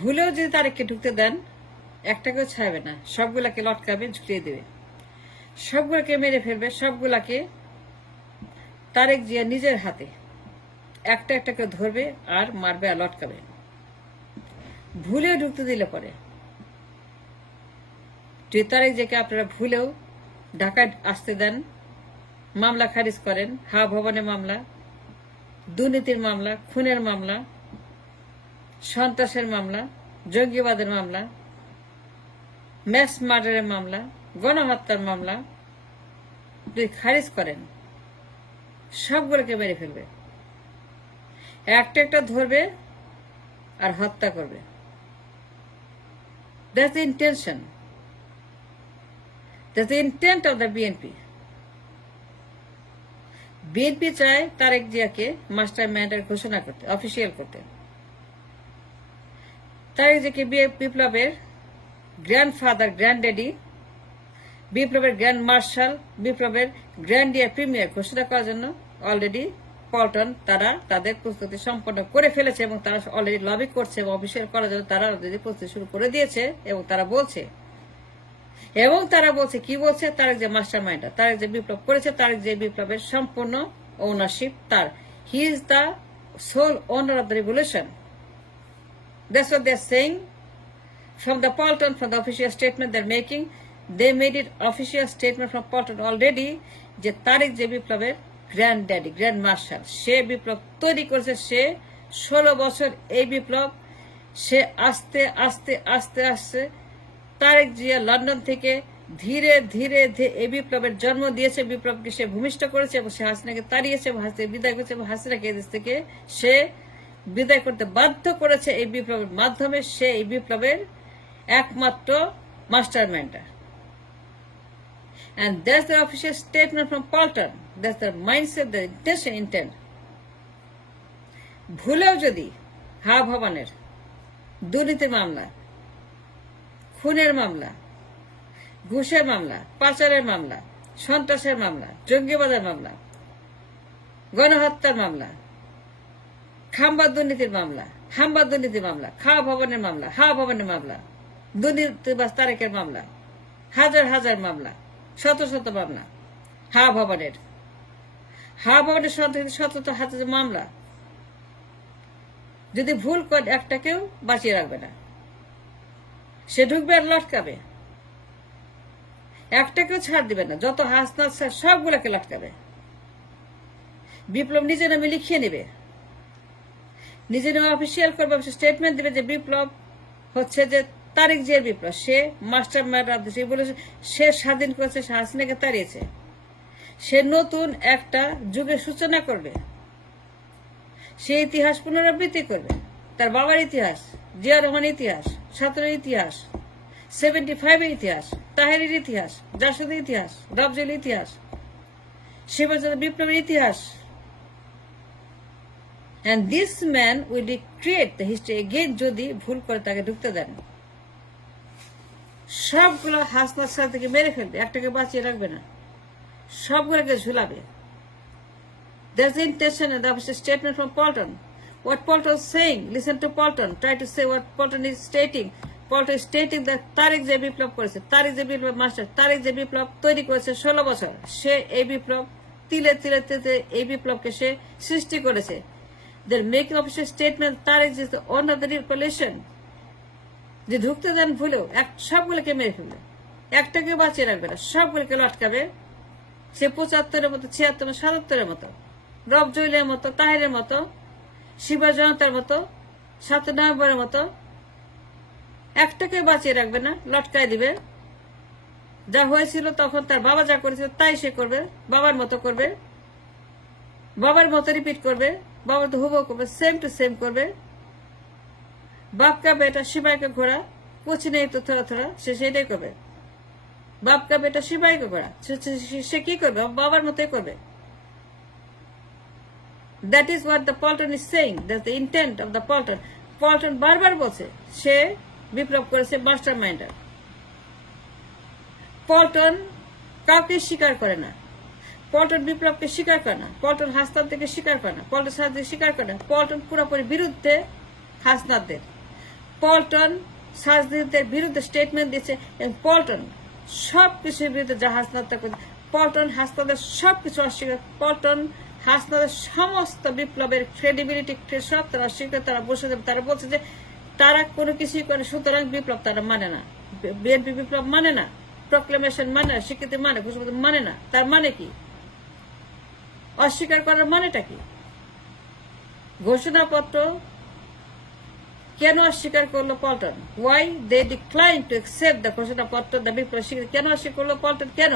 ভুলেও যদি তারেককে ঢুকতে দেন, একটাকেও ছাড়বে না, সবগুলাকে লটকাবে, ঝুলিয়ে দেবে, সবগুলাকে মেরে ফেলবে, সবগুলাকে তারেক জিয়া নিজের হাতে একটা একটাকে ধরবে আর মারবে আর লটকাবে। ভুলেও ঢুকতে দিলে পরে যদি তারেক জিয়াকে আপনারা ভুলেও ঢাকায় আসতে দেন, মামলা খারিজ করেন, হাওয়া ভবনের মামলা, দুর্নীতির মামলা, খুনের মামলা, সন্ত্রাসের মামলা, জঙ্গিবাদের মামলা, ম্যাস মার্ডারের মামলা, গণহত্যার মামলা যদি খারিজ করেন, সবগুলোকে মেরে ফেলবে, একটা একটা ধরবে আর হত্যা করবে। That's the intention. That's the intent of the BNP. BNP চায় তারেক জিয়াকে মাস্টার মাইন্ডের ঘোষণা করতে, অফিসিয়াল করতে। তারেক জিয়াকে বিপ্লবের গ্র্যান্ডফাদার, গ্র্যান্ডড্যাডি, বিপ্লবের গ্র্যান্ড মার্শাল, বিপ্লবের গ্র্যান্ডিয়ার প্রিমিয়ার ঘোষণা করার জন্য অলরেডি পল্টন তারা তাদের প্রস্তুতি সম্পন্ন করে ফেলেছে এবং তারা অলরেডি লবি করছে এবং অফিসিয়াল করার জন্য তারা অলরেডি প্রস্তুতি শুরু করে দিয়েছে এবং তারা বলছে কি বলছে, তারেক যে মাস্টার মাইন্ডার, তারেক যে বিপ্লব করেছে, তারেক যে বিপ্লবের সম্পূর্ণ ওনারশিপ তার, he is the sole owner of the revolution. That's what they're saying from the Paulton, from the official statement they're making. They made it official statement from Paulton already যে তারেক যে বিপ্লবের grand daddy, grand martial, সে বিপ্লব তৈরি করেছে, সে 16 বছর এই বিপ্লব, সে আস্তে আস্তে আস্তে আস্তে তারেক জিয়া লন্ডন থেকে ধীরে ধীরে এই বিপ্লবের জন্ম দিয়েছে, বিপ্লবকে সে ভূমিষ্ঠ করেছে এবং সে হাসিনাকে তাড়িয়েছে এবং হাসিনাকে বিদায় করেছে এবং হাসিনাকে এদেশ থেকে সে বিদায় করতে বাধ্য করেছে এই বিপ্লবের মাধ্যমে। সে এই বিপ্লবের একমাত্র master মাইন্ডার। And that's the official statement from Paulton. That's the mindset, the intention, intent. ভুলেও যদি হাওয়া ভবনের দুর্নীতির মামলা, খুনের মামলা, ঘুষের মামলা, পাচারের মামলা, সন্ত্রাসের মামলা, জঙ্গিবাদের মামলা, গণহত্যার মামলা, হাম্বা দুর্নীতির মামলা, খাওয়া ভবনের মামলা, হাওয়া ভবনের মামলা, দুর্নীতিবাজ তারেকের মামলা, হাজার হাজার মামলা, শত শত মামলা, হাওয়া ভবনের শত হাজার মামলা, যদি ভুল করে একটাকেও বাঁচিয়ে রাখবে না, সে ঢুকবে আর লটকাবে, একটাকেও ছাড় দিবে না, যত হাসনাত সবগুলোকে লটকাবে। বিপ্লব নিজে নামে লিখিয়ে নেবে, নিজে নামে অফিসিয়াল করবে, স্টেটমেন্ট দিবে যে বিপ্লব হচ্ছে যে তারেক জিয়ার বিপ্লব, সে মাস্টার মাইন্ড, সে স্বাধীন করেছে, সে হাসিনাকে তাড়িয়েছে, সে নতুন একটা যুগের সূচনা করবে, সে ইতিহাস পুনরাবৃত্তি করবে, তার বাবার ইতিহাস, জিয়া রহমানের ইতিহাস, 17 ইতিহাস, 75 ইতিহাস, তাহেরের ইতিহাস, জাসদের ইতিহাস, রফজের ইতিহাস, শিবচন্দ্র বিপ্লবের ইতিহাস। And this man will recreate the history again যদি ভুল করে তাকে ঢুকতে দেন। সবগুলো হাসনার সাথে থেকে মেরে ফেলবে, একটাকে বাঁচিয়ে রাখবে না, সবগুলোকে ঝুলাবে। That's the intention and the statement from Paulton. What Paulton is saying, listen to Paulton, try to say what Paulton is stating. Paulton is stating that Tarique যে বিপ্লব করেছে, তারেক যে বিপ্লব মাস্টার, তারেক যে বিপ্লব তৈরি করেছে 16 বছর, সে এই বিপ্লব তিলে তিলে এই বিপ্লবকে সে সৃষ্টি করেছে। They're making official statement Tarique is the owner of the revolution. যে ঢুকতে দেন ভুলেও সবগুলোকে মেরে ফেলবে, একটাকে বাঁচিয়ে রাখবে না, সবগুলোকে লটকাবে। সে 75-এর মতো, 76, 77-এর মতো, রফজুলের মতো, তাহেরের মতো, শিবা জনতার মতো, 7 নভেম্বরের মতো, একটাকে বাঁচিয়ে রাখবে না, লটকায় দিবে। যা হয়েছিল তখন তার বাবা যা করেছিল তাই সে করবে, বাবার মতো করবে, বাবার মতো রিপিট করবে, বাবার তো হুবহু করবে, সেম টু সেম করবে। बाप का बेटा सिपाही का घोड़ा कुछ नहीं तो थोड़ा थोड़ा से সেটাই করবে। বাপ का बेटा सिपाही का घोड़ा সে কি করবে, বাবার মতোই করবে। That is what the Paulton is saying. That's the intent of the Paulton. Paulton বারবার বলছে সে বিপ্লব করেছে, মাস্টার মাইন্ডার। পল্টন কাউকে স্বীকার করে না, পল্টন বিপ্লবকে স্বীকার করে না, পল্টন হাসনাত থেকে স্বীকার করে না, পল্টন সাহায্য স্বীকার করে না, পল্টন পুরোপুরি বিরুদ্ধে হাসনাতদের। পল্টন সাজদের বিরুদ্ধে স্টেটমেন্ট দিচ্ছে এবং পল্টন সবকিছুর বিরুদ্ধে যা হাসনাত্তা করছে, পল্টন হাসনাদের সবকিছু অস্বীকার, পল্টন হাসনাদের সমস্ত বিপ্লবের ক্রেডিবিলিটি সব তারা অস্বীকার, তারা বসে যাবে। তারা বলছে যে তারা কোনো কিছুই করে, সুতরাং বিপ্লব তারা মানে না, বিএনপি বিপ্লব মানে না, প্রক্লেমেশন মানে না, স্বীকৃতি মানে, ঘোষণা মানে না। তার মানে কি? অস্বীকার করার মানেটা কি? ঘোষণাপত্র কেন অস্বীকার করলো পল্টন? Why they decline to accept the ঘোষণাপত্র, দ্য বিপ্লব স্বীকৃতি কেন অস্বীকার করলো পল্টন? কেন?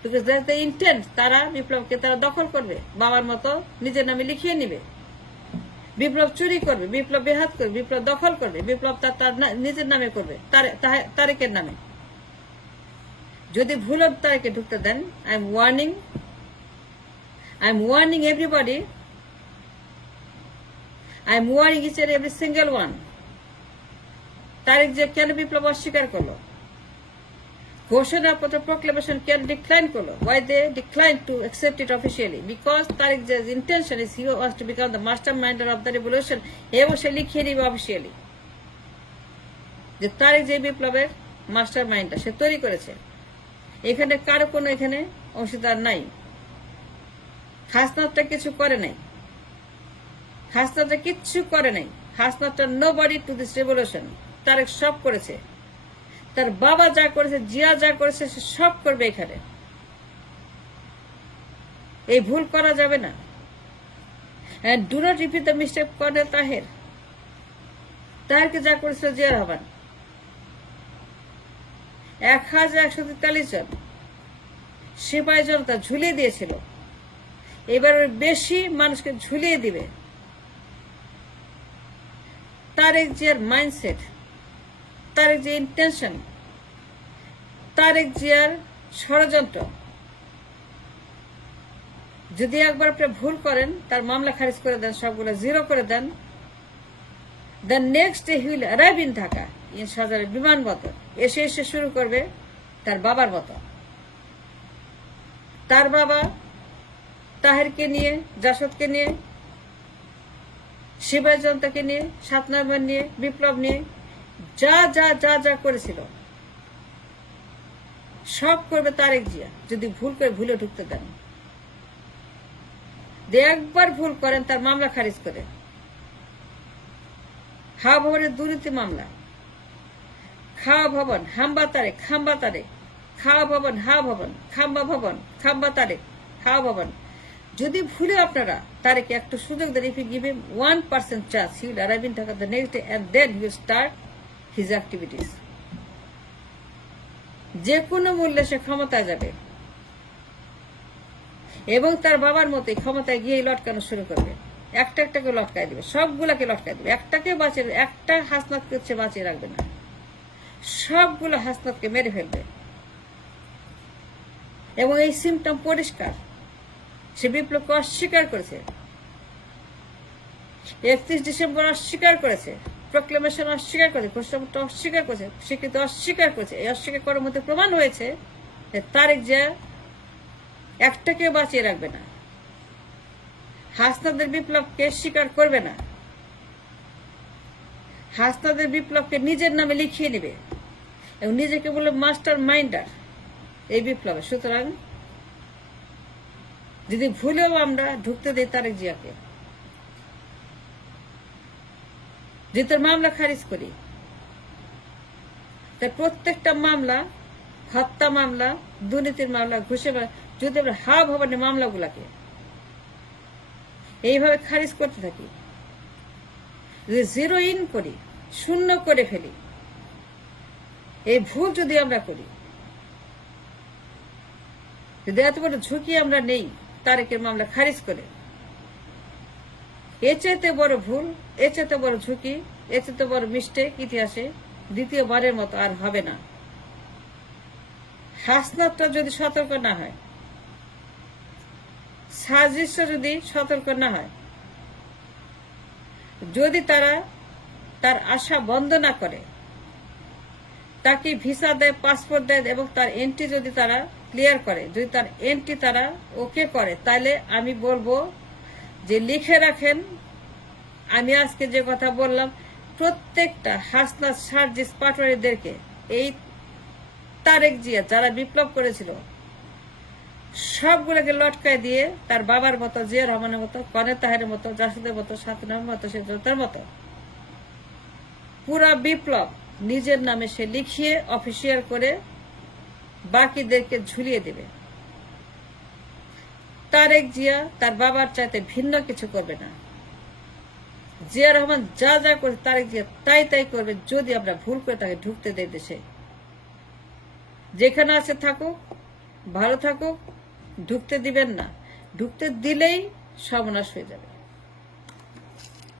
বিকজ দ্যাটস দ্য ইন্টেন্ট, তারা বিপ্লবকে তারা দখল করবে, বাবার মতো নিজের নামে লিখিয়ে নিবে, বিপ্লব চুরি করবে, বিপ্লব বেহাত করবে, বিপ্লব দখল করবে, বিপ্লব তার নিজের নামে করবে, তারেকের নামে। যদি ভুল তারেকে ঢুকতে দেন, I am warning everybody, I am warning each and every single one. Tarique যে কেন বিপ্লব অস্বীকার করলো, ঘোষণাপত্র প্রক্লেমেশন কেন ডিক্লাইন করলো, why they declined to accept it officially? Because Tarique যে intention is he wants to become the masterminder of the revolution, এবং সে লিখিয়ে নিবে অফিসিয়ালি যে তারেক যে বিপ্লবের মাস্টার মাইন্ডটা সে তৈরি করেছে। এখানে কারো কোনো এখানে অংশীদার নাই, হাসনাতটা কিছু করে নাই, হাসনাতটা কিচ্ছু করে নাই, হাসনাতটা nobody to this revolution. Tarique সব করেছে, তার বাবা যা করেছে, জিয়া যা করেছে, সে সব করবে এখানে। এই ভুল করা যাবে না। And do not repeat the mistake colonel Taher. তাহেরকে যা করেছিল জিয়া রহমান, 1143 জন সিপাহী জনতা ঝুলিয়ে দিয়েছিল, এবার বেশি মানুষকে ঝুলিয়ে দিবে। তারেক জিয়ার মাইন্ডসেট, তারেক জিয়ার ইন্টেনশন, তারেক জিয়ার ষড়যন্ত্র। যদি একবার আপনি ভুল করেন, তার মামলা খারিজ করে দেন, সবগুলো জিরো করে দেন, the next day he will arrive in Dhaka in Shahjalal বিমানবন্দর। এসে শুরু করবে তার বাবার মতো। তার বাবা তাহেরকে নিয়ে, জাসদকে নিয়ে, সিপাহী জনতাকে নিয়ে, 7 নভেম্বর নিয়ে, বিপ্লব নিয়ে যা যা যা যা করেছিল সব করবে তারেক জিয়া, যদি ভুল করে ভুলে ঢুকতে দেন। একবার ভুল করেন, তার মামলা খারিজ করে। খাওয়া ভবনের দুর্নীতি মামলা, খাওয়া ভবন, হাম্বা তারেক, খাম্বা তারেক, খাওয়া ভবন, হা ভবন, খাম্বা ভবন, খাম্বা তারেক, খাওয়া ভবন। যদি ভুলে আপনারা তারেকে একটু সুযোগ দেন, if you give him 1% chance, he will arrive in Dhaka the next day and then he will start his activities. যে কোনো মূল্যে সে ক্ষমতায় যাবে এবং তার বাবার মতোই ক্ষমতায় গিয়ে লটকানো শুরু করবে। একটা একটাকে লটকায় দিবে, সবগুলাকে লটকায় দিবে, একটাকে বাঁচিয়ে, একটা হাসনাতকে হচ্ছে বাঁচিয়ে রাখবে না, সবগুলো হাসনাতকে মেরে ফেলবে। এবং এই সিমটম পরিষ্কার, সে বিপ্লবকে অস্বীকার করেছে, 31 ডিসেম্বর অস্বীকার করেছে, প্রক্লেমেশন অস্বীকার করেছে, ঘোষণাপত্র অস্বীকার করেছে, স্বীকৃতি অস্বীকার করেছে। এই অস্বীকার করার মধ্যে প্রমাণ হয়েছে তারেক জিয়া একটাকেও বাঁচিয়ে রাখবে না, হাসনাদের বিপ্লবকে স্বীকার করবে না, হাসনাদের বিপ্লবকে নিজের নামে লিখিয়ে নেবে এবং নিজেকে বলবে মাস্টার মাইন্ডার এই বিপ্লবে। সুতরাং যদি ভুলেও আমরা ঢুকতে দিই তারেক জিয়াকে, যদি তার মামলা খারিজ করি, তার প্রত্যেকটা মামলা, হত্যা মামলা, দুর্নীতির মামলা, ঘুষের মামলা, যদি আমরা হা ভবনের মামলাগুলাকে এইভাবে খারিজ করতে থাকি, যদি জিরো ইন করি, শূন্য করে ফেলি, এই ভুল যদি আমরা করি, যদি এত বড় ঝুঁকি আমরা নেই তারেকের মামলা খারিজ করে, এর চাইতে বড় ভুল, এর চাইতে বড় ঝুঁকি, এর চাইতে বড় মিস্টেক ইতিহাসে দ্বিতীয়বারের মতো আর হবে না। হাসনাতটা যদি সতর্ক না হয়, সাজিশটা যদি সতর্ক না হয়, যদি তারা তার আশা বন্ধ না করে, তাকে ভিসা দেয়, পাসপোর্ট দেয় এবং তার এন্ট্রি যদি তারা ক্লিয়ার করে, যদি তার এন্ট্রি তারা ওকে করে, তাহলে আমি বলবো যে লিখে রাখেন, আমি আজকে যে কথা বললাম প্রত্যেকটা হাসনাত সার্জিস পাটোয়ারিদেরকে এই তারেক জিয়া যারা বিপ্লব করেছিল সবগুলোকে লটকায় দিয়ে তার বাবার মতো, জিয়া রহমানের মতো, কনে তাহেরের মতো, জাসুদের মতো, শান্তনার মতো, সে জনতার মতো পুরা বিপ্লব নিজের নামে সে লিখিয়ে অফিসিয়াল করে বাকিদেরকে ঝুলিয়ে দেবে। তারেক জিয়া তার বাবার চাইতে ভিন্ন কিছু করবে না। জিয়া রহমান যা যা করে তারেক জিয়া তাই তাই করবে যদি আমরা ভুল করে তাকে ঢুকতে দেই দেশে। যেখানে আছে থাকুক, ভালো থাকুক, ঢুকতে দিবেন না। ঢুকতে দিলেই সর্বনাশ হয়ে যাবে।